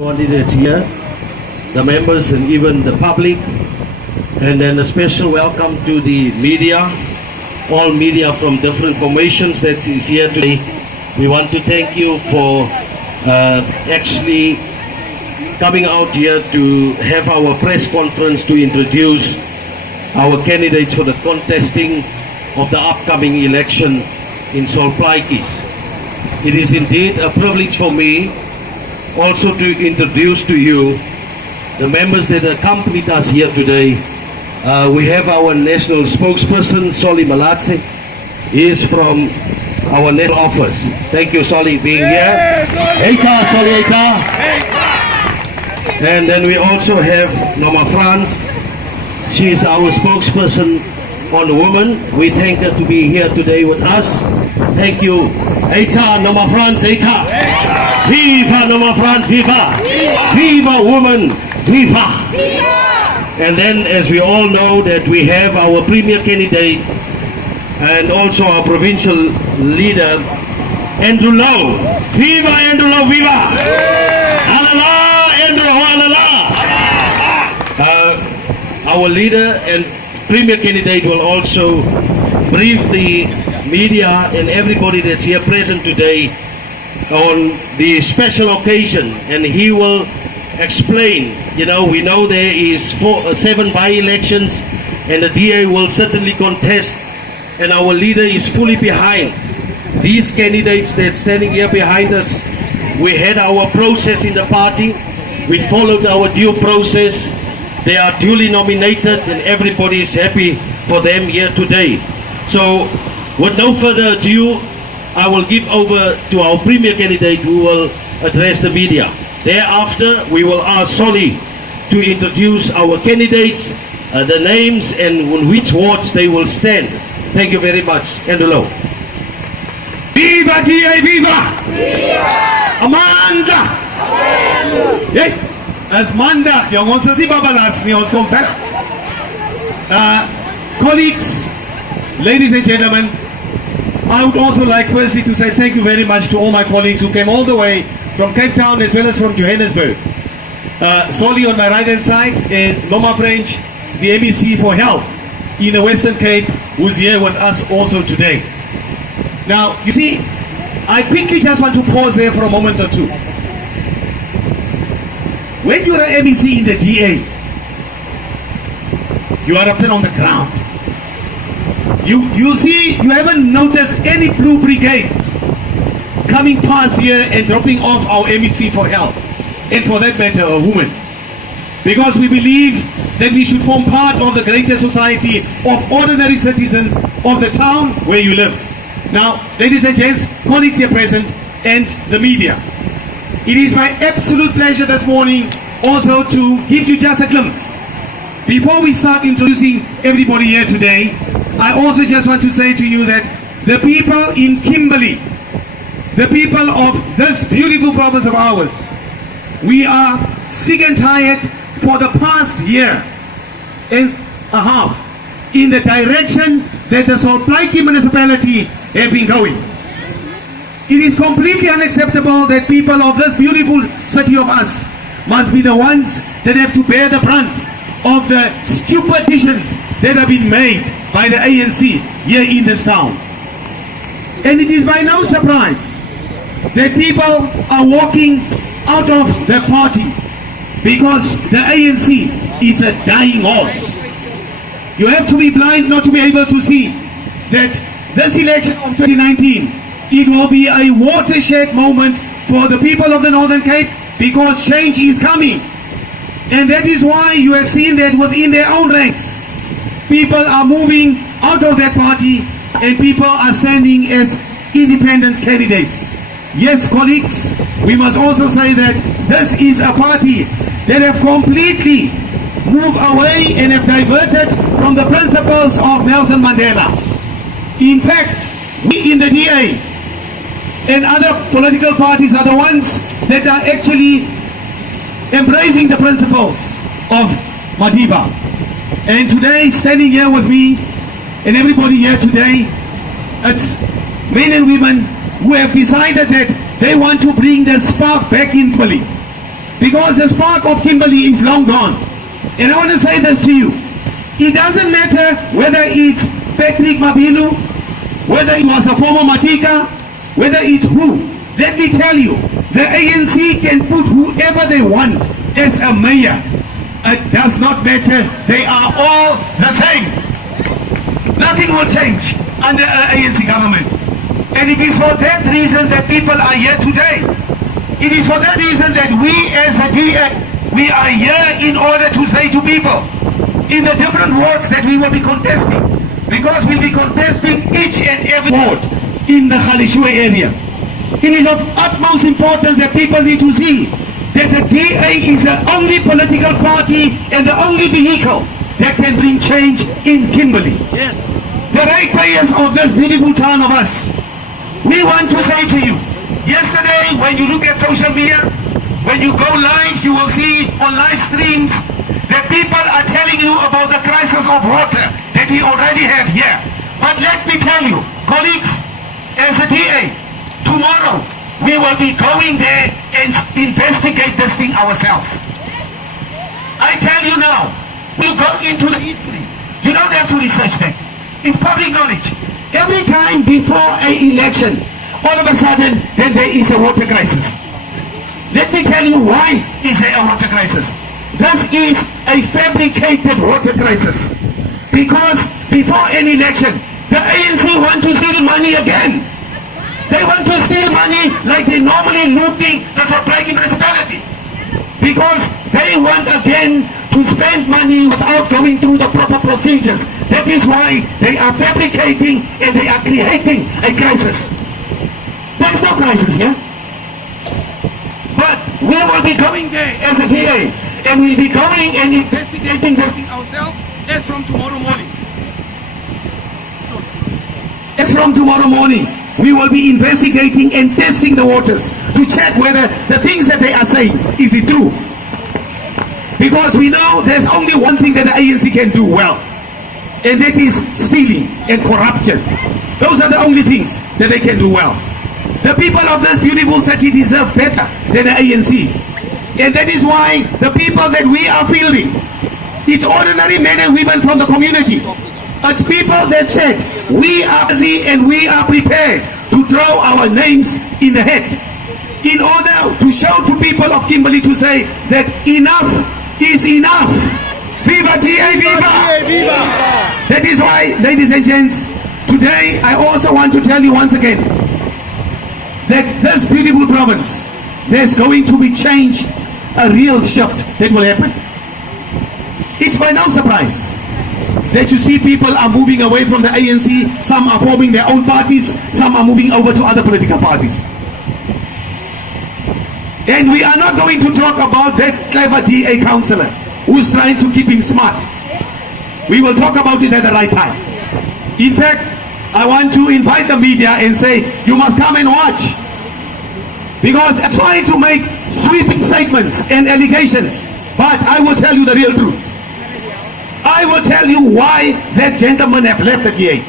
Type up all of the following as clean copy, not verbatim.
Candidates here, the members and even the public, and then a special welcome to the media, all media from different formations that is here today. We want to thank you for actually coming out here to have our press conference to introduce our candidates for the contesting of the upcoming election in Solplaatjies. It is indeed a privilege for me also to introduce to you the members that accompanied us here today. We have our national spokesperson, Solly Malatse. He is from our national office. Thank you, Solly, being here. Eita, Solly, Eita. And then we also have Norma Franz. She is our spokesperson on women. We thank her to be here today with us. Thank you. Eita, Norma Franz, Eita. Viva Norma Franz, viva! Viva woman, viva! And then, as we all know, that we have our premier candidate and also our provincial leader, Andrew Louw. Viva Andrew Louw, viva! Alala, Andrew, alala! Our leader and premier candidate will also brief the media and everybody that's here present today on the special occasion, and he will explain. You know, we know there is 7 by-elections and the DA will certainly contest, and our leader is fully behind these candidates that's standing here behind us. We had our process in the party. We followed our due process. They are duly nominated and everybody is happy for them here today. So with no further ado, I will give over to our premier candidate who will address the media. Thereafter, we will ask Solly to introduce our candidates, the names and on which wards they will stand. Thank you very much. Andrew Louw. Viva DA, viva! Viva! Amanda! Yay! As maandag, jong, ons is nie babalas nie, ons kom verder. Colleagues, ladies and gentlemen, I would also like firstly to say thank you very much to all my colleagues who came all the way from Cape Town as well as from Johannesburg. Solly on my right hand side and Norma French, the MEC for Health in the Western Cape, who's here with us also today. Now, you see, I quickly just want to pause there for a moment or two. When you're an MEC in the DA, you are often on the ground. You see, you haven't noticed any blue brigades coming past here and dropping off our MEC for Health, and for that matter, a woman. Because we believe that we should form part of the greater society of ordinary citizens of the town where you live. Now, ladies and gents, colleagues here present, and the media, it is my absolute pleasure this morning also to give you just a glimpse. Before we start introducing everybody here today, I also just want to say to you that the people in Kimberley, the people of this beautiful province of ours, we are sick and tired for the past year and a half in the direction that the Solplaatjies municipality have been going. It is completely unacceptable that people of this beautiful city of us must be the ones that have to bear the brunt of the stupid decisions that have been made by the ANC here in this town. And it is by no surprise that people are walking out of the party because the ANC is a dying horse. You have to be blind not to be able to see that this election of 2019, it will be a watershed moment for the people of the Northern Cape because change is coming. And that is why you have seen that within their own ranks, people are moving out of that party and people are standing as independent candidates. Yes, colleagues, we must also say that this is a party that have completely moved away and have diverted from the principles of Nelson Mandela. In fact, we in the DA and other political parties are the ones that are actually embracing the principles of Madiba. And today, standing here with me and everybody here today, it's men and women who have decided that they want to bring the spark back in Kimberley. because the spark of Kimberley is long gone. And I want to say this to you. It doesn't matter whether it's Patrick Mabilu, whether it was a former Matika, whether it's who. Let me tell you, the ANC can put whoever they want as a mayor. It does not matter. They are all the same. Nothing will change under an ANC government. And it is for that reason that people are here today. It is for that reason that we as a DA, we are here in order to say to people in the different wards that we will be contesting, because we'll be contesting each and every ward in the Galishwe area. It is of utmost importance that people need to see that the DA is the only political party and the only vehicle that can bring change in Kimberley. Yes. The ratepayers of this beautiful town of us, we want to say to you, yesterday when you look at social media, when you go live, you will see on live streams that people are telling you about the crisis of water that we already have here. But let me tell you, colleagues, as a DA, tomorrow we will be going there and investigate this thing ourselves. I tell you now, you go into the history, you don't have to research that. It's public knowledge. Every time before an election, all of a sudden, then there is a water crisis. Let me tell you why is there a water crisis. This is a fabricated water crisis. Because before an election, the ANC want to steal money again. They want to steal money like they normally looting the supply municipality. Because they want again to spend money without going through the proper procedures. That is why they are fabricating and they are creating a crisis. There is no crisis here. But we will be going there as a DA, and we'll be going and investigating this thing ourselves as from tomorrow morning. As from tomorrow morning, we will be investigating and testing the waters to check whether the things that they are saying, is it true? Because we know there's only one thing that the ANC can do well, and that is stealing and corruption. Those are the only things that they can do well. The people of this beautiful city deserve better than the ANC. And that is why the people that we are fielding, it's ordinary men and women from the community. It's people that said, we are busy and we are prepared to throw our names in the hat in order to show to people of Kimberley to say that enough is enough. Viva DA, viva! Viva! That is why, ladies and gents, today I also want to tell you once again that this beautiful province, there's going to be change, a real shift that will happen. It's by no surprise that you see people are moving away from the ANC, some are forming their own parties, some are moving over to other political parties. And we are not going to talk about that clever DA councillor who's trying to keep him smart. We will talk about it at the right time. In fact, I want to invite the media and say, you must come and watch. Because they're trying to make sweeping statements and allegations, but I will tell you the real truth. I will tell you why that gentleman have left the DA.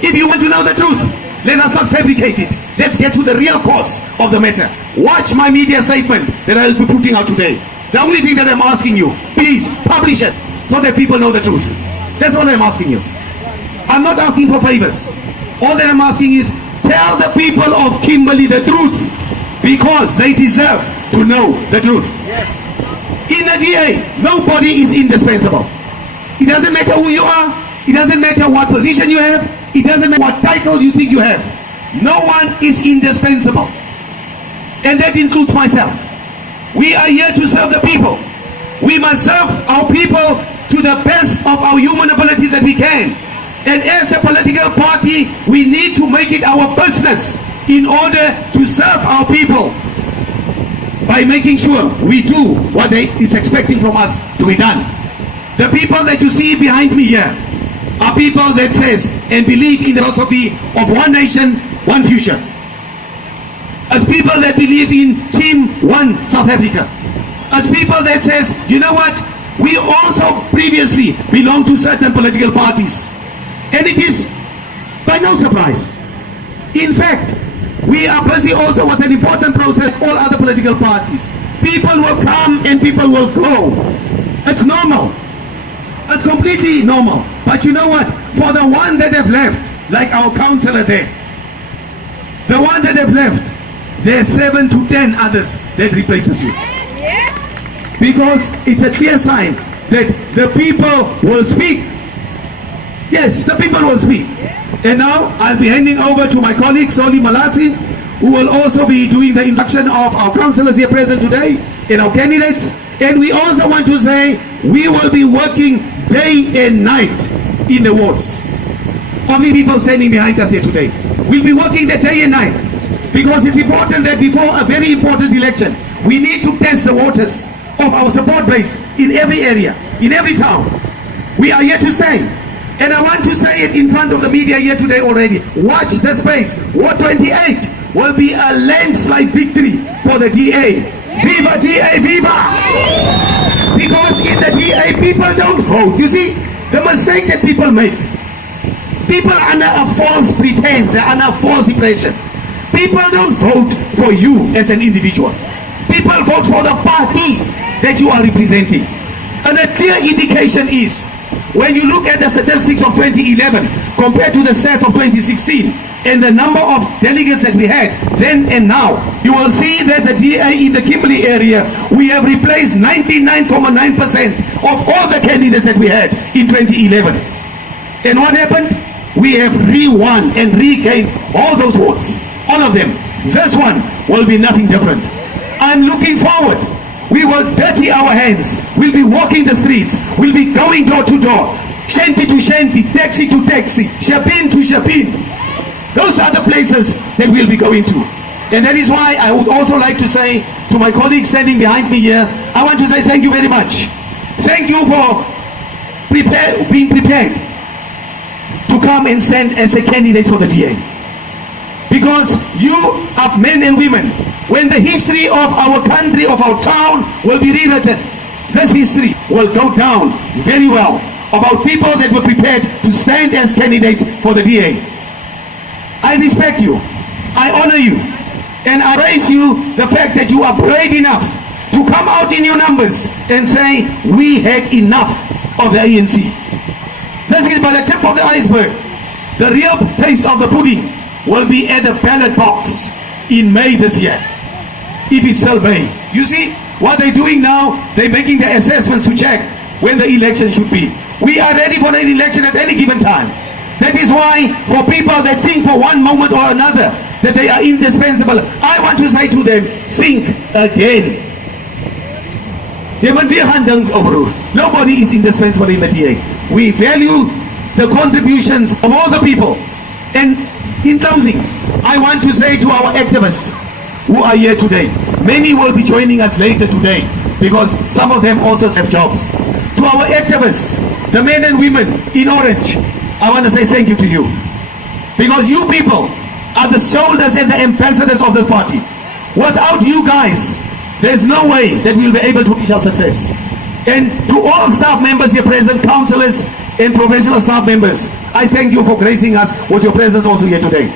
If you want to know the truth, let us not fabricate it. Let's get to the real cause of the matter. Watch my media statement that I will be putting out today. The only thing that I'm asking you, please publish it so that people know the truth. That's all I'm asking you. I'm not asking for favors. All that I'm asking is tell the people of Kimberley the truth, because they deserve to know the truth. Yes. In the DA, nobody is indispensable. It doesn't matter who you are. It doesn't matter what position you have. It doesn't matter what title you think you have. No one is indispensable. And that includes myself. We are here to serve the people. We must serve our people to the best of our human abilities that we can. And as a political party, we need to make it our business in order to serve our people by making sure we do what they is expecting from us to be done. The people that you see behind me here are people that says and believe in the philosophy of one nation, one future. As people that believe in Team One South Africa. As people that says, you know what, we also previously belonged to certain political parties. And it is by no surprise. In fact, we are busy also with an important process, all other political parties. People will come and people will go. It's normal. It's completely normal. But you know what? For the one that have left, like our councillor there, the one that have left, there's 7 to 10 others that replaces you. Because it's a clear sign that the people will speak. Yes, the people will speak. And now I'll be handing over to my colleague Soli Malasi, who will also be doing the induction of our councillors here present today and our candidates. And we also want to say we will be working day and night in the wards. Of the people standing behind us here today, we'll be working the day and night, because it's important that before a very important election, we need to test the waters of our support base in every area, in every town. We are here to stay. And I want to say it in front of the media here today already. Watch the space. Ward 28 will be a landslide victory for the DA. Viva DA, viva! Because in the DA, people don't vote. You see, the mistake that people make, people under a false pretense, under a false impression. People don't vote for you as an individual. People vote for the party that you are representing. And a clear indication is, when you look at the statistics of 2011 compared to the stats of 2016 and the number of delegates that we had then and now, you will see that the DA in the Kimberley area, we have replaced 99.9% of all the candidates that we had in 2011. And what happened? We have re-won and regained all those votes, all of them. This one will be nothing different. I'm looking forward. We will dirty our hands. We'll be walking the streets. We'll be going door to door, shanty to shanty, taxi to taxi, shapin to shapin. Those are the places that we'll be going to. And that is why I would also like to say to my colleagues standing behind me here, I want to say thank you very much. Thank you for being prepared to come and stand as a candidate for the DA. Because you are men and women. When the history of our country, of our town will be rewritten, this history will go down very well about people that were prepared to stand as candidates for the DA. I respect you. I honor you. And I raise you the fact that you are brave enough to come out in your numbers and say, we had enough of the ANC. This is by the tip of the iceberg. The real taste of the pudding will be at the ballot box in May this year, if it's still May. You see, what they're doing now, they're making the assessments to check when the election should be. We are ready for an election at any given time. That is why, for people that think for one moment or another that they are indispensable, I want to say to them, think again. Nobody is indispensable in the DA. We value the contributions of all the people. And in closing, I want to say to our activists who are here today, many will be joining us later today because some of them also have jobs. To our activists, the men and women in orange, I want to say thank you to you. Because you people are the shoulders and the ambassadors of this party. Without you guys, there's no way that we'll be able to reach our success. And to all staff members here present, councillors and professional staff members, I thank you for gracing us with your presence also here today.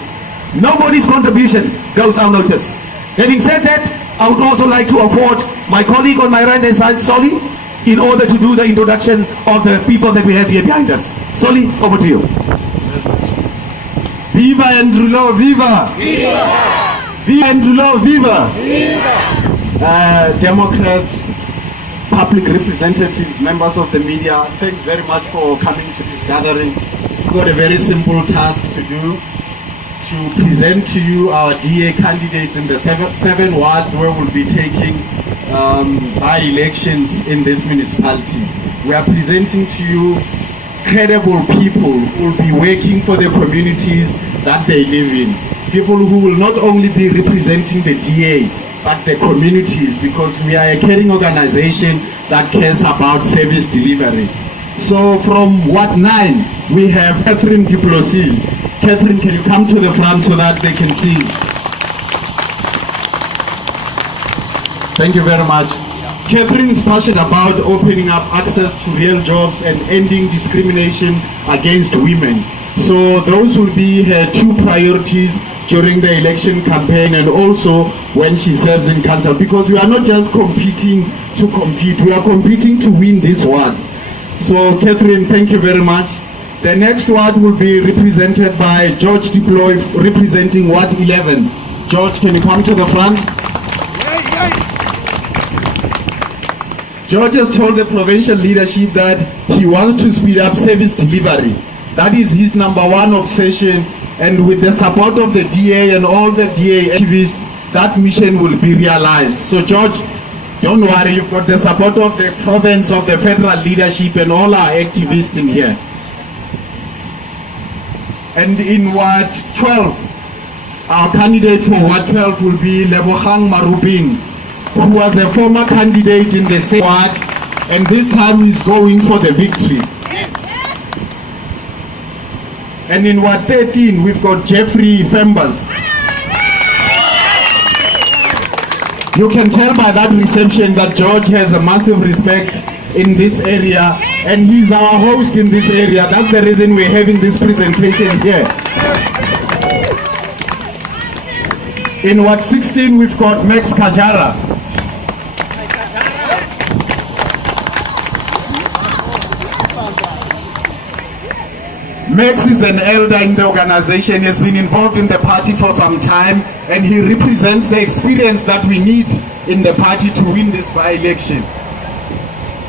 Nobody's contribution goes unnoticed. Having said that, I would also like to afford my colleague on my right hand side, Soli, in order to do the introduction of the people that we have here behind us. Soli, over to you. Viva Andrew Louw, viva! Viva! Viva Andrew Louw, viva! Viva! Democrats, public representatives, members of the media, thanks very much for coming to this gathering. We've got a very simple task to do, to present to you our DA candidates in the seven wards where we'll be taking by-elections in this municipality. We are presenting to you credible people who will be working for the communities that they live in. People who will not only be representing the DA, but the communities, because we are a caring organization that cares about service delivery. So from Ward 9, we have Catherine Diplosi. Catherine, can you come to the front so that they can see? Thank you very much. Catherine is passionate about opening up access to real jobs and ending discrimination against women. So those will be her two priorities during the election campaign and also when she serves in council, because we are not just competing to compete, we are competing to win these wards. So Catherine, thank you very much. The next ward will be represented by George Deploy, representing Ward 11. George, can you come to the front? George has told the provincial leadership that he wants to speed up service delivery. That is his number one obsession, and with the support of the DA and all the DA activists, that mission will be realized. So George, don't worry, you've got the support of the province, of the federal leadership and all our activists in here. And in Ward 12, our candidate for Ward 12 will be Lebogang Maruping, who was a former candidate in the same ward, and this time he's going for the victory. And in Ward 13, we've got Jeffrey Fembers. You can tell by that reception that George has a massive respect in this area, and he's our host in this area. That's the reason we're having this presentation here. In Ward 16, we've got Max Kajara. Max is an elder in the organization. He has been involved in the party for some time, and he represents the experience that we need in the party to win this by-election.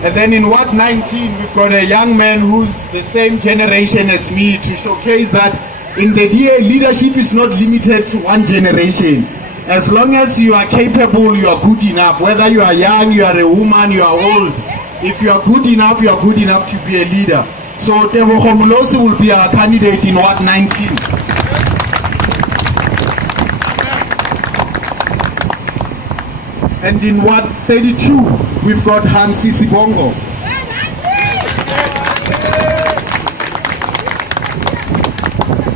And then in Ward 19, we've got a young man who's the same generation as me, to showcase that in the DA, leadership is not limited to one generation. As long as you are capable, you are good enough. Whether you are young, you are a woman, you are old. If you are good enough, you are good enough to be a leader. So Tebogo Molosi will be our candidate in Ward 19. And in Ward 32, we've got Hansi Sibongo.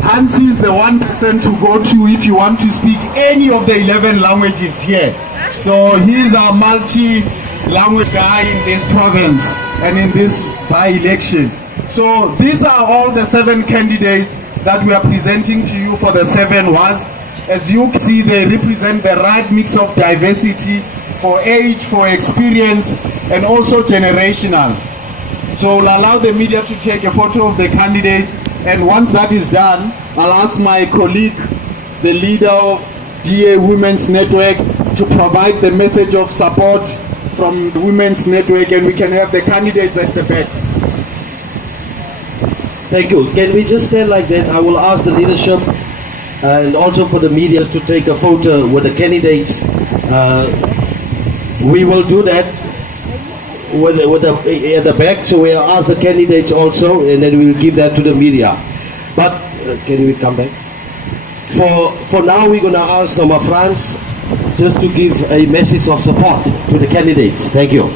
Hansi is the one person to go to if you want to speak any of the 11 languages here. So he's our multi-language guy in this province and in this by-election. So these are all the 7 candidates that we are presenting to you for the 7 wards. As you can see, they represent the right mix of diversity for age, for experience, and also generational. So we'll allow the media to take a photo of the candidates, and once that is done, I'll ask my colleague, the leader of DA Women's Network, to provide the message of support from the Women's Network, and we can have the candidates at the back. Thank you. Can we just stand like that? I will ask the leadership and also for the media to take a photo with the candidates. We will do that at the back, so we'll ask the candidates also, and then we will give that to the media. But can we come back? For now, we're going to ask Nama Frans just to give a message of support to the candidates. Thank you.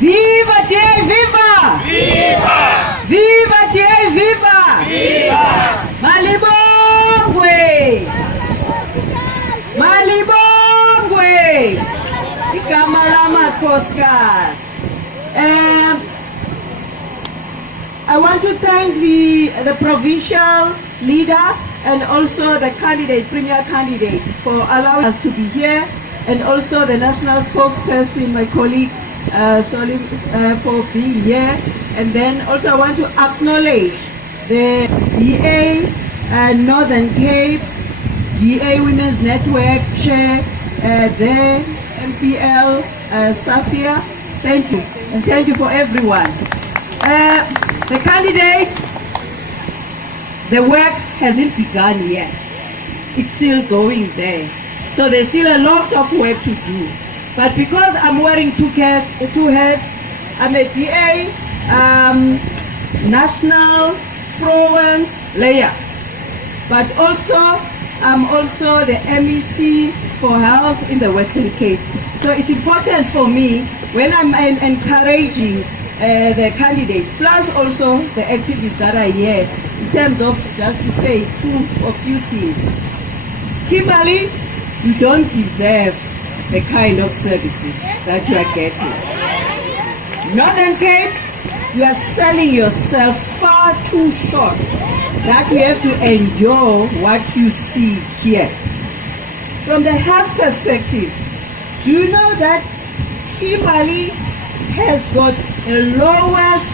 Viva DA, viva! Viva! Viva DA, viva! Viva! Malibongwe! Malibongwe! Igama lamakhosikazi. I want to thank the provincial leader and also the premier candidate for allowing us to be here, and also the national spokesperson, my colleague, for being here. And then also I want to acknowledge the DA Northern Cape, DA Women's Network Chair, the MPL Safia. Thank you, and thank you for everyone. The candidates, the work hasn't begun yet. It's still going there. So there's still a lot of work to do. But because I'm wearing two hats, I'm a DA, national province layer, but also I'm also the MEC for health in the Western Cape. So it's important for me when I'm encouraging the candidates, plus also the activists that are here, in terms of just to say a few things. Kimberley, you don't deserve the kind of services that you are getting. Northern Cape, You are selling yourself far too short that you have to endure what you see here. From the health perspective, do you know that Kimberley has got the lowest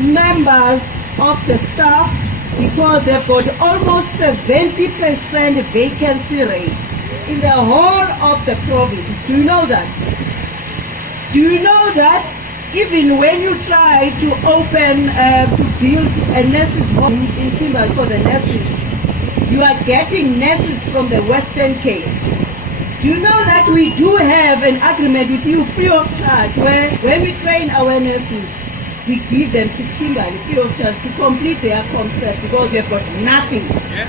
members of the staff because they've got almost 70% vacancy rate in the whole of the provinces. Do you know that? Do you know that even when you try to open, to build a nurses' home in Kimberley for the nurses, you are getting nurses from the Western Cape? Do you know that we do have an agreement with you free of charge where when we train our nurses, we give them to Kimberley free of charge to complete their concept because we have got nothing. Yes.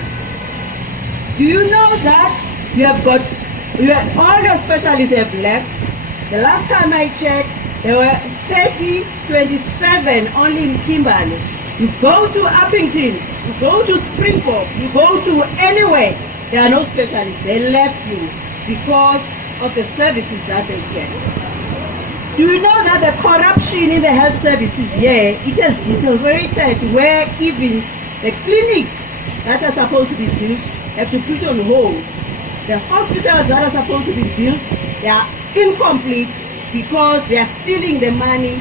Do you know that all the specialists have left? The last time I checked, there were 27 only in Kimberley. You go to Uppington, you go to Springbok, you go to anywhere, there are no specialists. They left you because of the services that they get. Do you know that the corruption in the health services here, it has deteriorated where even the clinics that are supposed to be built have to put on hold. The hospitals that are supposed to be built, they are incomplete because they are stealing the money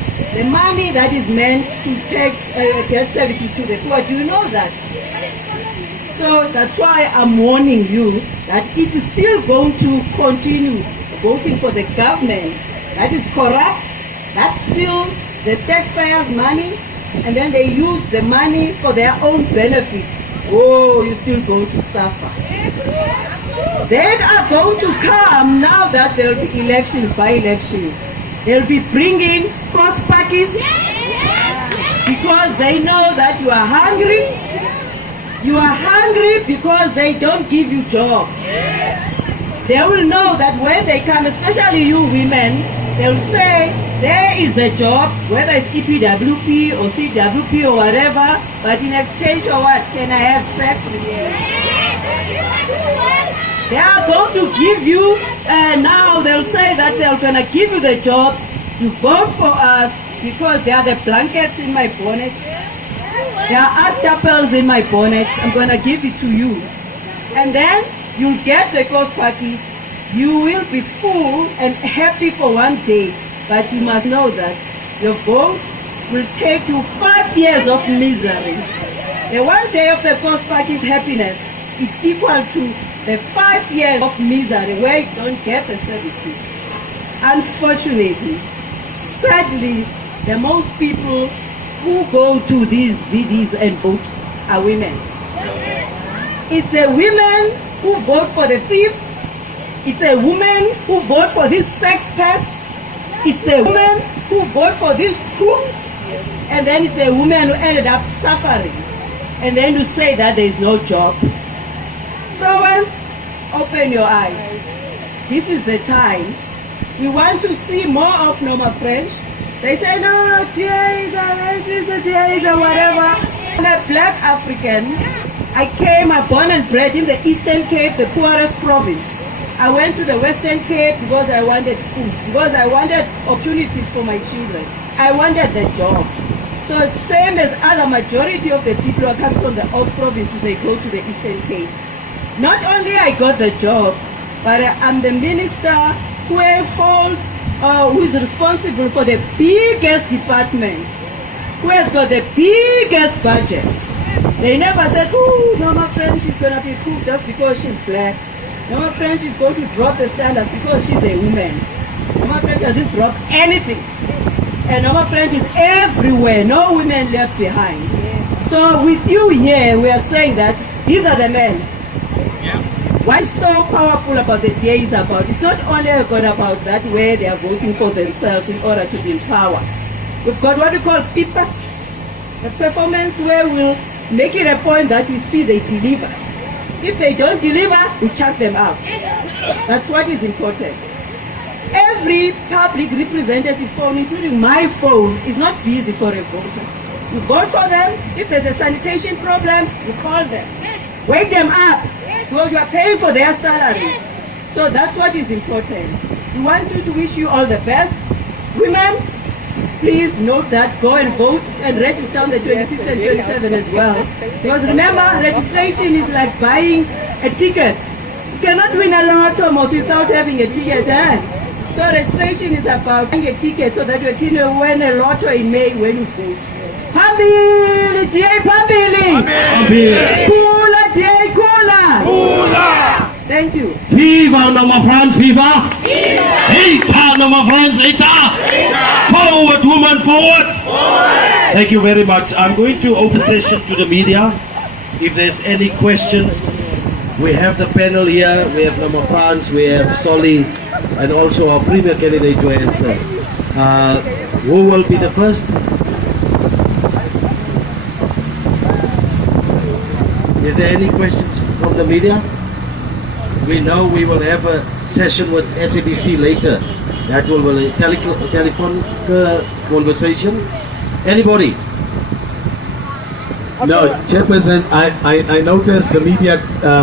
that is meant to take health services to the poor. Do you know that? So that's why I'm warning you that if you're still going to continue voting for the government that is corrupt, that's still the taxpayers' money, and then they use the money for their own benefit, oh, you're still going to suffer. They are going to come now that there will be elections, by-elections. They'll be bringing cost packets because they know that you are hungry. You are hungry because they don't give you jobs. They will know that when they come, especially you women, they'll say, there is a job, whether it's EPWP or CWP or whatever, but in exchange for what? Can I have sex with you? They are going to give you, now they'll say that they're going to give you the jobs. You vote for us because they are the blankets in my bonnet. There are artapels in my bonnet. I'm going to give it to you. And then you'll get the cost parties. You will be full and happy for one day. But you must know that your vote will take you 5 years of misery. The 1 day of the cost party's happiness is equal to the 5 years of misery where you don't get the services. Unfortunately, sadly, the most people who go to these VDs and vote are women. It's the women who vote for the thieves. It's a woman who vote for these sex pests. It's the woman who vote for these crooks. And then it's the woman who ended up suffering. And then you say that there is no job. Florence, open your eyes. This is the time. We want to see more of Norma French. They say, no, DA is a racist, DA is a whatever. I'm a black African. I came, I'm born and bred in the Eastern Cape, the poorest province. I went to the Western Cape because I wanted food, because I wanted opportunities for my children. I wanted the job. So same as other majority of the people who are coming from the old provinces, they go to the Eastern Cape. Not only I got the job, but I'm the minister who holds, who is responsible for the biggest department, who has got the biggest budget. They never said, oh, Norma French is going to be cool just because she's black. Norma French is going to drop the standards because she's a woman. Norma French hasn't dropped anything. And Norma French is everywhere, no women left behind. So with you here, we are saying that these are the men. What's so powerful about the DA is about, it's not only about that where they are voting for themselves in order to be in power. We've got what we call PIPAS, a performance where we'll make it a point that we see they deliver. If they don't deliver, we chuck them out. That's what is important. Every public representative phone, including my phone, is not busy for a voter. You vote for them. If there's a sanitation problem, you call them. Wake them up, because you are paying for their salaries. So that's what is important. We want to wish you all the best. Women, Please note that, go and vote and register on the 26th and 27th as well. Because remember, registration is like buying a ticket. You cannot win a lotto most without having a ticket. So registration is about buying a ticket so that you can win a lotto in May when you vote. Phambili, DA phambili. Kula, DA kula. Thank you. Viva, no, my friends, viva! Eita, no, my friends, eita! Forward, woman, forward! Thank you very much. I'm going to open session to the media. If there's any questions, we have the panel here. We have Nama France, we have Solly, and also our premier candidate to answer. Who will be the first? Is there any questions from the media? We know we will have a session with SABC later. That will be a telephone conversation. Anybody? No, Chairperson, I noticed the media,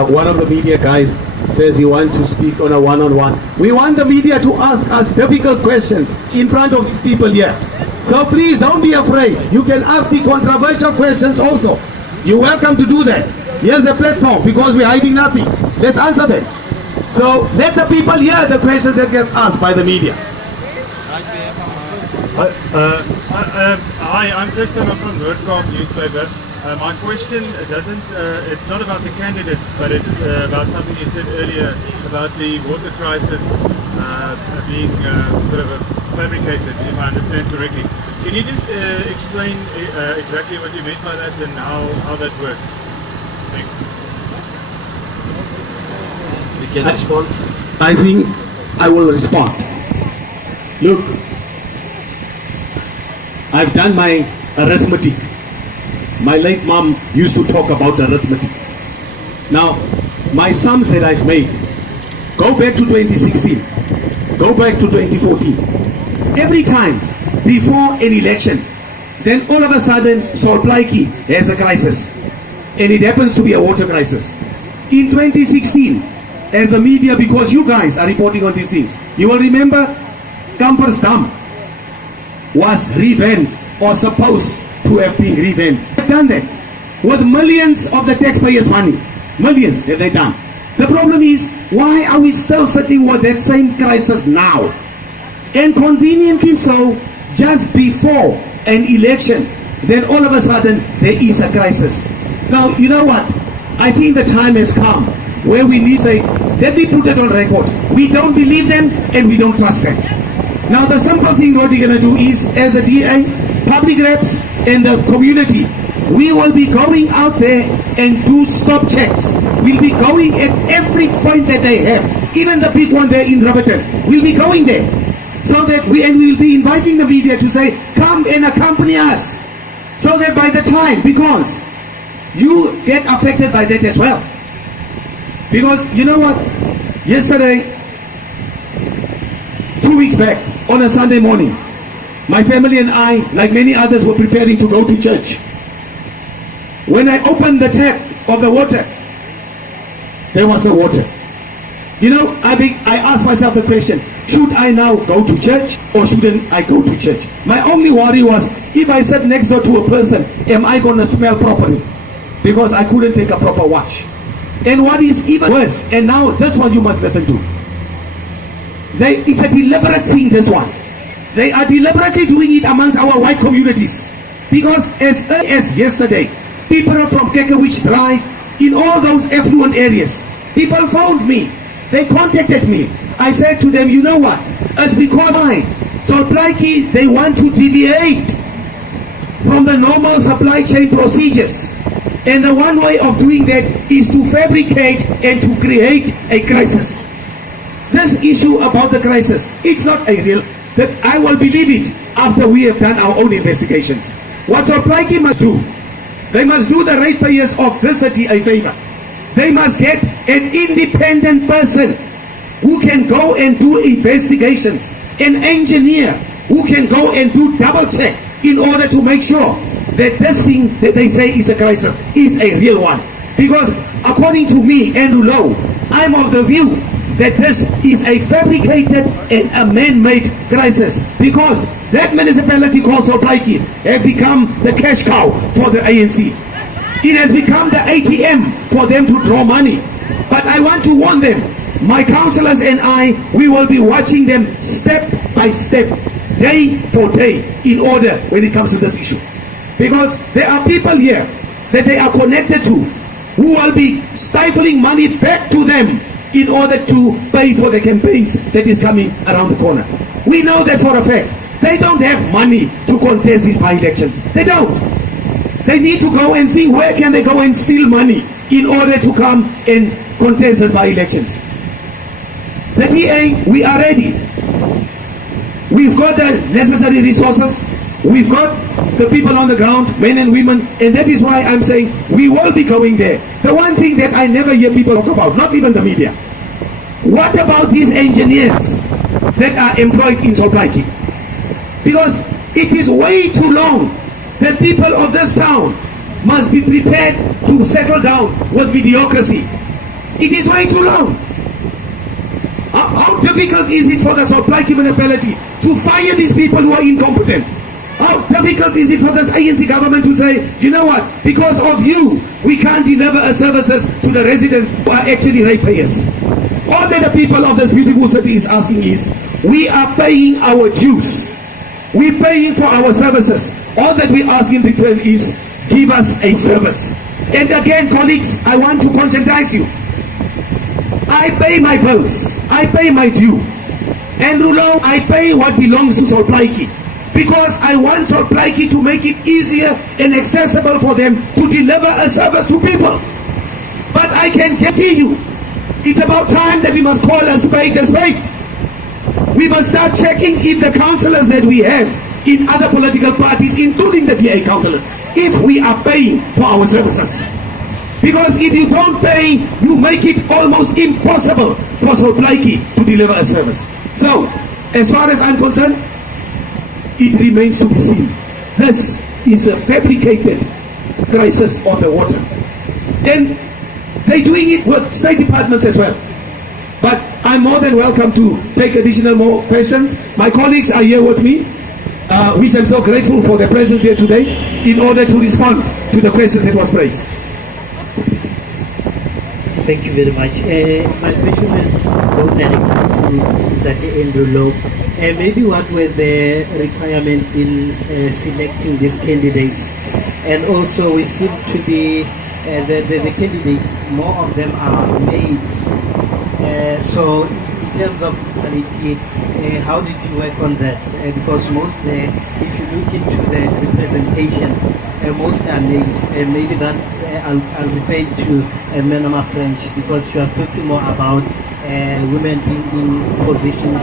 one of the media guys says he wants to speak on a one-on-one. We want the media to ask us difficult questions in front of these people here. So please don't be afraid. You can ask me controversial questions also. You're welcome to do that. Here's a platform because we're hiding nothing. Let's answer them. So let the people hear the questions that get asked by the media. Hi, I'm Christiaan van Noord-Kaap newspaper. My question doesn't, it's not about the candidates, but it's about something you said earlier about the water crisis being sort of fabricated, if I understand correctly. Can you just explain exactly what you meant by that and how that works? Thanks. You can respond. I think I will respond. Look, I've done my arithmetic. My late mom used to talk about arithmetic. Now, my sums that I've made, go back to 2016, go back to 2014. Every time before an election, then all of a sudden, Solplaiki has a crisis. And it happens to be a water crisis. In 2016, as a media, because you guys are reporting on these things, you will remember Kamper's Dam was revamped or supposed to have been revamped. They've done that with millions of the taxpayers' money. Millions have they done. The problem is, why are we still sitting with that same crisis now? And conveniently so, just before an election, then all of a sudden there is a crisis. Now, you know what? I think the time has come where we need to say, let me put it on record. We don't believe them and we don't trust them. Now, the simple thing what we're going to do is, as a DA, public reps and the community, we will be going out there and do stop checks. We'll be going at every point that they have, even the big one there in Roberton. We'll be going there. So that we'll be inviting the media to say, come and accompany us. So that by the time, because you get affected by that as well. Because you know what? Yesterday, 2 weeks back, on a Sunday morning, my family and I, like many others, were preparing to go to church. When I opened the tap of the water, there was no water. You know, I asked myself the question, should I now go to church or shouldn't I go to church? My only worry was, if I sat next door to a person, am I going to smell properly? Because I couldn't take a proper wash. And what is even worse, and now this one you must listen to. It's a deliberate thing, this one. They are deliberately doing it amongst our white communities. Because as early as yesterday, people from Kekewich Drive, in all those affluent areas, people phoned me. They contacted me. I said to them, you know what? It's because Solplaiki, they want to deviate from the normal supply chain procedures. And the one way of doing that is to fabricate and to create a crisis. This issue about the crisis, it's not a real, that I will believe it after we have done our own investigations. What Solplaiki must do, they must do the ratepayers of this city a favor. They must get an independent person who can go and do investigations, an engineer who can go and do double check in order to make sure that this thing that they say is a crisis is a real one. Because according to me and Louw, I'm of the view that this is a fabricated and a man-made crisis, because that municipality called Solplaiki have become the cash cow for the ANC. It has become the ATM for them to draw money. But I want to warn them, my councillors and I, we will be watching them step by step, day for day, in order when it comes to this issue. Because there are people here that they are connected to who will be stifling money back to them in order to pay for the campaigns that is coming around the corner. We know that for a fact. They don't have money to contest these by-elections. They don't. They need to go and think where can they go and steal money in order to come and contest these by-elections. The DA, we are ready. We've got the necessary resources. We've got the people on the ground, men and women, and that is why I'm saying we will be going there. The one thing that I never hear people talk about, not even the media, what about these engineers that are employed in Solplaiki? Because it is way too long that people of this town must be prepared to settle down with mediocrity. It is way too long. How difficult is it for the Solplaiki municipality to fire these people who are incompetent? How difficult is it for this ANC government to say, you know what, because of you, we can't deliver our services to the residents who are actually ratepayers. All that the people of this beautiful city is asking is, we are paying our dues. We're paying for our services. All that we ask in return is, give us a service. And again, colleagues, I want to conscientize you. I pay my bills. I pay my due. And Louw, I pay what belongs to Solplaiki. Because I want Solplaiki to make it easier and accessible for them to deliver a service to people. But I can guarantee you, it's about time that we must call a spade a spade. We must start checking if the councillors that we have in other political parties, including the DA councillors, if we are paying for our services. Because if you don't pay, you make it almost impossible for Solplaiki to deliver a service. So, as far as I'm concerned, it remains to be seen. This is a fabricated crisis of the water. And they're doing it with state departments as well. But I'm more than welcome to take additional more questions. My colleagues are here with me, which I'm so grateful for their presence here today, in order to respond to the questions that was raised. Thank you very much. My question is go directly to the Andrew Louw. Maybe what were the requirements in selecting these candidates? And also we seem to be, the candidates, more of them are maids. So in terms of quality, how did you work on that? Because most, if you look into the representation, most are maids. Maybe that I'll refer to Menoma French, because she was talking more about women being in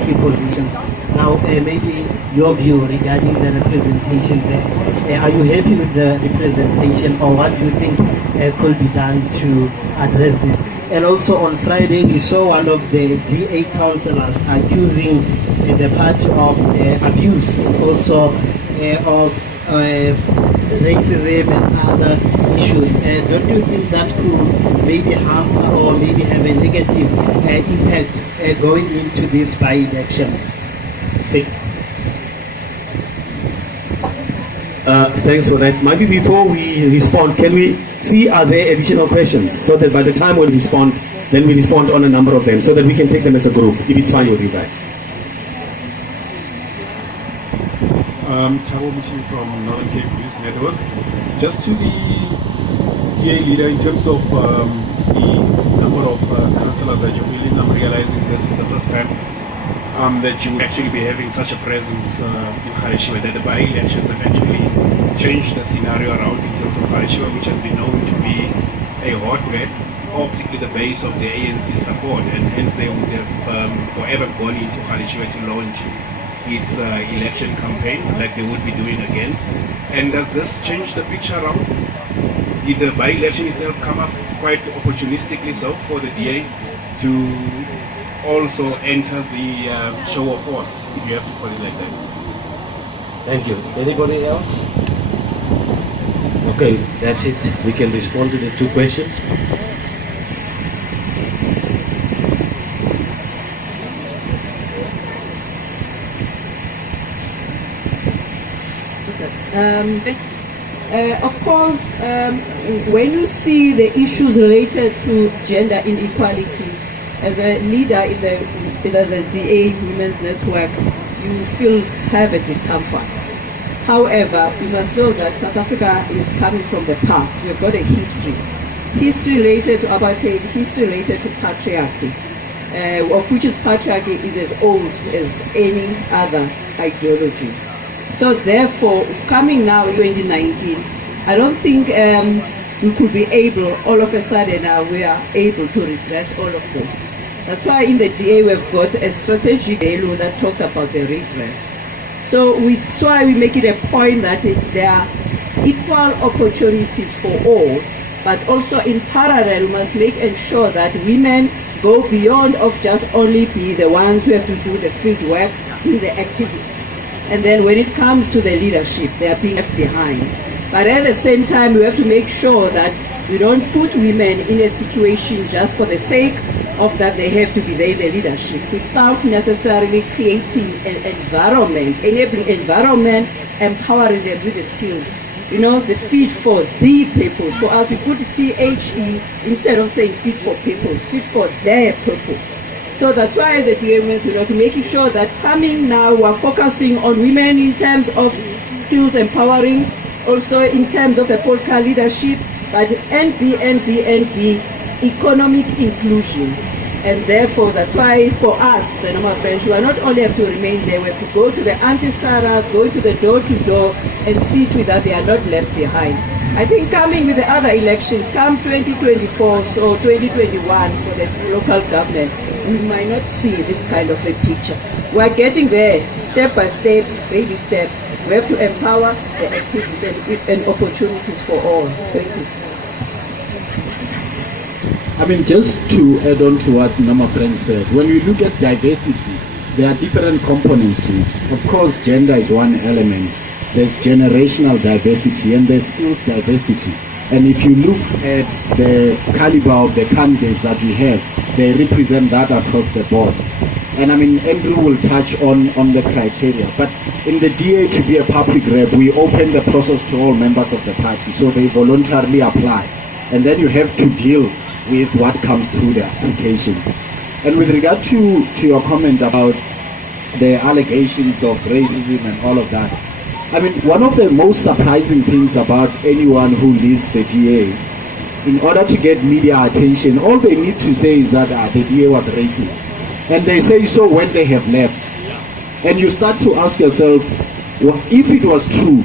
key positions. Now, maybe your view regarding the representation there. Are you happy with the representation, or what do you think could be done to address this? And also on Friday, we saw one of the DA councillors accusing the party of abuse, also of racism and other issues. Don't you think that could maybe harm or maybe have a negative impact going into these by-elections? Thanks for that. Maybe before we respond, can we see are there additional questions, so that by the time we'll respond, then we respond on a number of them, so that we can take them as a group, if it's fine with you guys. Tabo Michi from Northern Cape News Network. Just to the DA leader, in terms of the number of councillors that you're filling, I'm realizing this is the first time that you will actually be having such a presence in Kharishwa, that the by-elections have actually changed the scenario around in terms of Kharishwa, which has been known to be a hotbed, or basically the base of the ANC support, and hence they would have forever gone into Kharishwa to launch its election campaign, like they would be doing again. And does this change the picture around? Did the by-election itself come up quite opportunistically so for the DA to also enter the show of force, if you have to put it like that? Thank you. Anybody else? Okay, that's it. We can respond to the two questions. Of course, when you see the issues related to gender inequality, as a leader as a DA Women's Network, you have a discomfort. However, you must know that South Africa is coming from the past. We've got a history related to apartheid, history related to patriarchy, of which patriarchy is as old as any other ideologies. So therefore, coming now in 2019, I don't think we could be able, all of a sudden we are able to redress all of those. That's why in the DA we've got a strategic law that talks about the redress. So that's why we make it a point that there are equal opportunities for all, but also in parallel we must make ensure that women go beyond of just only be the ones who have to do the field work, be the activists. And then when it comes to the leadership, they are being left behind. But at the same time, we have to make sure that we don't put women in a situation just for the sake of that they have to be there in the leadership, without necessarily creating an environment, enabling environment, empowering them with the skills. You know, the fit for the purpose. For us, we put THE instead of saying fit for purpose, fit for their purpose. So that's why as a DA Women's Network, making sure that coming now, we're focusing on women in terms of skills empowering, also in terms of the political leadership, but NB, economic inclusion. And therefore, that's why for us, the number of friends, we not only have to remain there, we have to go to the anti-Saras, go to the door-to-door, and see to it that they are not left behind. I think coming with the other elections, come 2024, so 2021 for the local government, we might not see this kind of a picture. We are getting there, step by step, baby steps. We have to empower the activities and opportunities for all. Thank you. I mean, just to add on to what Nama Friend said, when you look at diversity, there are different components to it. Of course, gender is one element. There's generational diversity and there's skills diversity. And if you look at the caliber of the candidates that we have, they represent that across the board. And I mean, Andrew will touch on the criteria. But in the DA to be a public rep, we open the process to all members of the party, so they voluntarily apply. And then you have to deal with what comes through the applications. And with regard to your comment about the allegations of racism and all of that, I mean, one of the most surprising things about anyone who leaves the DA, in order to get media attention, all they need to say is that the DA was racist. And they say so when they have left. And you start to ask yourself, well, if it was true,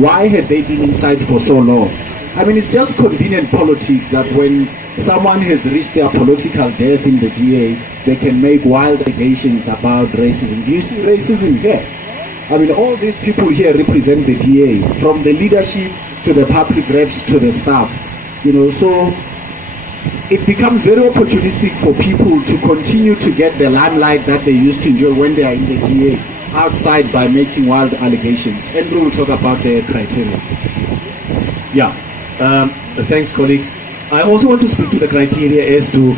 why had they been inside for so long? I mean, it's just convenient politics that when someone has reached their political death in the DA, they can make wild allegations about racism. Do you see racism here? I mean, all these people here represent the DA, from the leadership to the public reps to the staff. You know, so it becomes very opportunistic for people to continue to get the limelight that they used to enjoy when they are in the DA outside by making wild allegations. And we will talk about the criteria. Yeah. Thanks, colleagues. I also want to speak to the criteria as to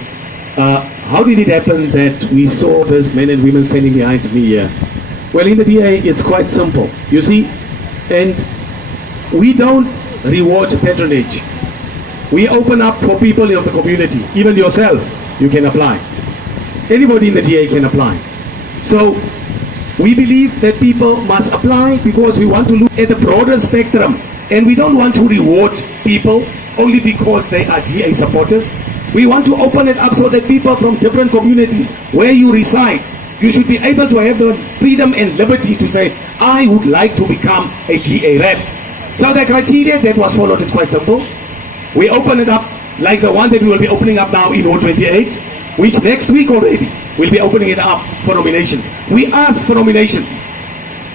how did it happen that we saw these men and women standing behind me here. Well, in the DA, it's quite simple, you see, and we don't reward patronage. We open up for people of the community. Even yourself, you can apply. Anybody in the DA can apply. So we believe that people must apply because we want to look at the broader spectrum. And we don't want to reward people only because they are DA supporters. We want to open it up so that people from different communities, where you reside, you should be able to have the freedom and liberty to say, I would like to become a DA rep. So the criteria that was followed is quite simple. We open it up like the one that we will be opening up now in 128, which next week already we'll be opening it up for nominations. We ask for nominations.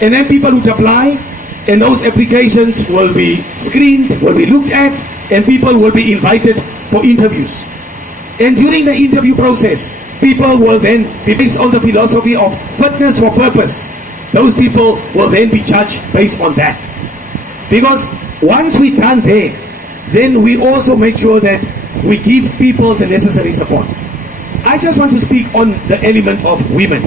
And then people would apply, and those applications will be screened, will be looked at, and people will be invited for interviews. And during the interview process, people will then be based on the philosophy of fitness for purpose. Those people will then be judged based on that. Because once we're done there, then we also make sure that we give people the necessary support. I just want to speak on the element of women.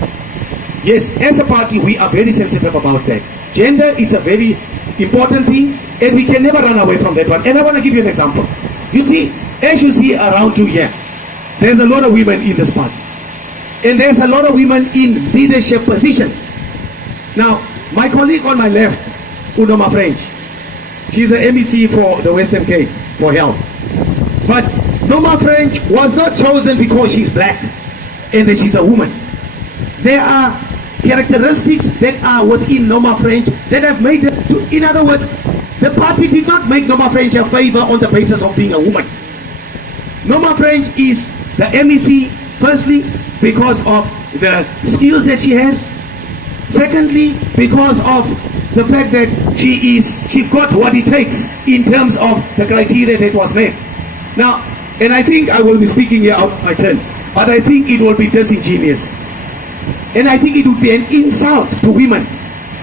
Yes, as a party, we are very sensitive about that. Gender is a very important thing, and we can never run away from that one. And I want to give you an example. You see, as you see around you here, there's a lot of women in this party. And there's a lot of women in leadership positions. Now, my colleague on my left, Unoma French, she's an MEC for the Western Cape for health. But Noma French was not chosen because she's black and that she's a woman. There are characteristics that are within Noma French that have made her, in other words, the party did not make Noma French a favor on the basis of being a woman. Noma French is the MEC, firstly, because of the skills that she has. Secondly, because of the fact that she's got what it takes in terms of the criteria that was made. Now, and I think I will be speaking here out my turn, but I think it will be disingenuous. And I think it would be an insult to women.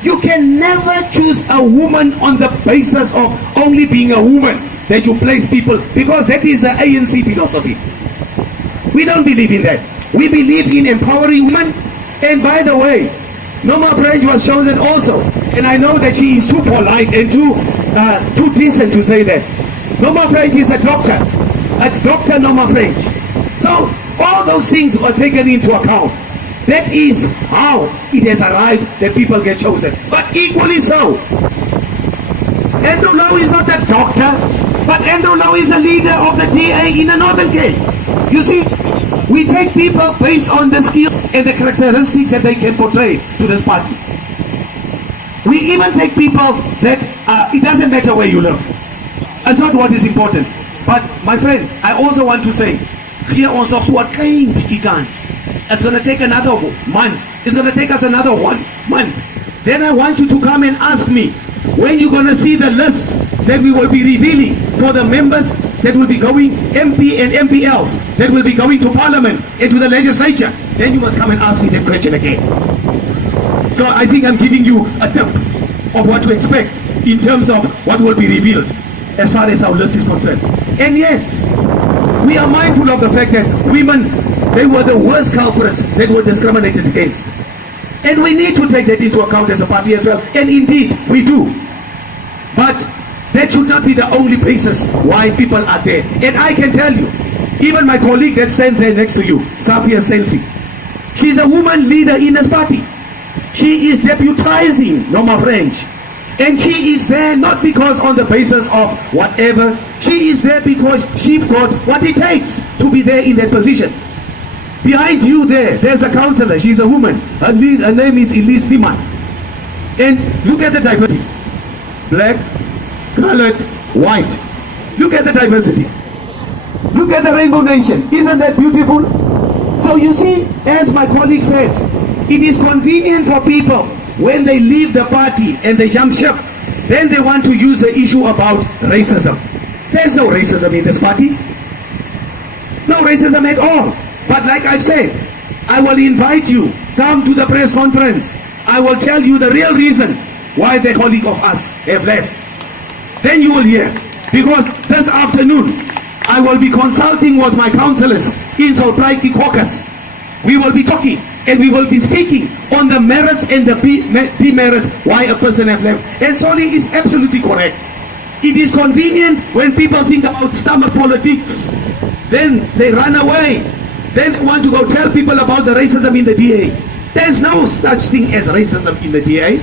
You can never choose a woman on the basis of only being a woman that you place people, because that is the ANC philosophy. We don't believe in that. We believe in empowering women. And by the way, Noma French was chosen also, and I know that she is too polite and too decent to say that. Noma French is a doctor. It's Dr. Noma French. So all those things were taken into account. That is how it has arrived that people get chosen. But equally so, Andrew Louw is not a doctor, but Andrew Louw is a leader of the DA in the Northern Cape. You see, we take people based on the skills and the characteristics that they can portray to this party. We even take people that it doesn't matter where you live. That's not what is important. But my friend, I also want to say, here on what kind guns. It's going to take another month. It's going to take us another 1 month. Then I want you to come and ask me when you're going to see the list that we will be revealing for the members that will be going, MP and MPLs, that will be going to Parliament and to the legislature. Then you must come and ask me that question again. So I think I'm giving you a tip of what to expect in terms of what will be revealed as far as our list is concerned. And yes, we are mindful of the fact that women, they were the worst culprits that were discriminated against. And we need to take that into account as a party as well. And indeed, we do. But that should not be the only basis why people are there. And I can tell you, even my colleague that stands there next to you, Safia Selfie, she's a woman leader in this party. She is deputizing Noma French. And she is there not because on the basis of whatever. She is there because she's got what it takes to be there in that position. Behind you there's a councillor. She's a woman. Her name is Elise Liman. And look at the diversity. Black, colored, white. Look at the diversity. Look at the Rainbow Nation. Isn't that beautiful? So you see, as my colleague says, it is convenient for people when they leave the party and they jump ship, then they want to use the issue about racism. There's no racism in this party. No racism at all. But like I've said, I will invite you, come to the press conference. I will tell you the real reason why the colleague of us have left. Then you will hear. Because this afternoon, I will be consulting with my councillors in South Praiki Caucus. We will be talking and we will be speaking on the merits and the demerits why a person has left. And Solly is absolutely correct. It is convenient when people think about stomach politics. Then they run away. Then they want to go tell people about the racism in the DA. There's no such thing as racism in the DA.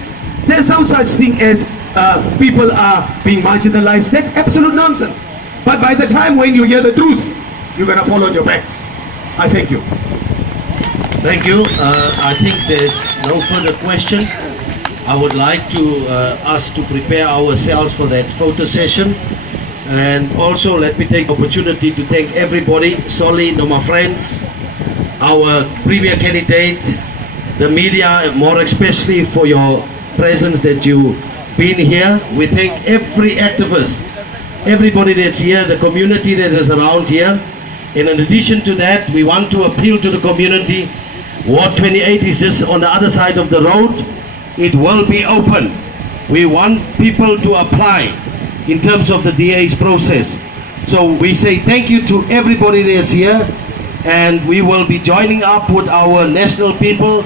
There's no such thing as people are being marginalized. That's absolute nonsense. But by the time when you hear the truth, you're going to fall on your backs. I thank you. Thank you. I think there's no further question. I would like to us to prepare ourselves for that photo session. And also let me take the opportunity to thank everybody, Solly, Noma Friends, our premier candidate, the media, more especially for your presence that you've been here. We thank every activist, everybody that's here, the community that is around here. And in addition to that, we want to appeal to the community. Ward 28 is just on the other side of the road. It will be open. We want people to apply in terms of the DA's process. So we say thank you to everybody that's here, and we will be joining up with our national people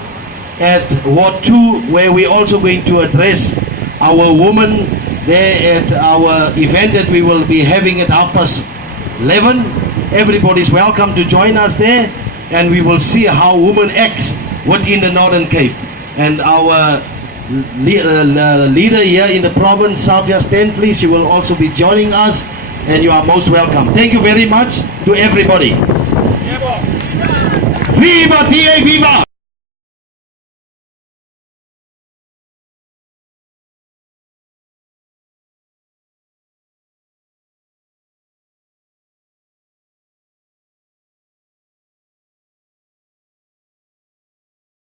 at Ward 2, where we're also going to address our women there at our event that we will be having at 11:30. Everybody's welcome to join us there, and we will see how women act within the Northern Cape. And our leader here in the province, Safia Stanley, she will also be joining us, and you are most welcome. Thank you very much to everybody. Viva DA, viva!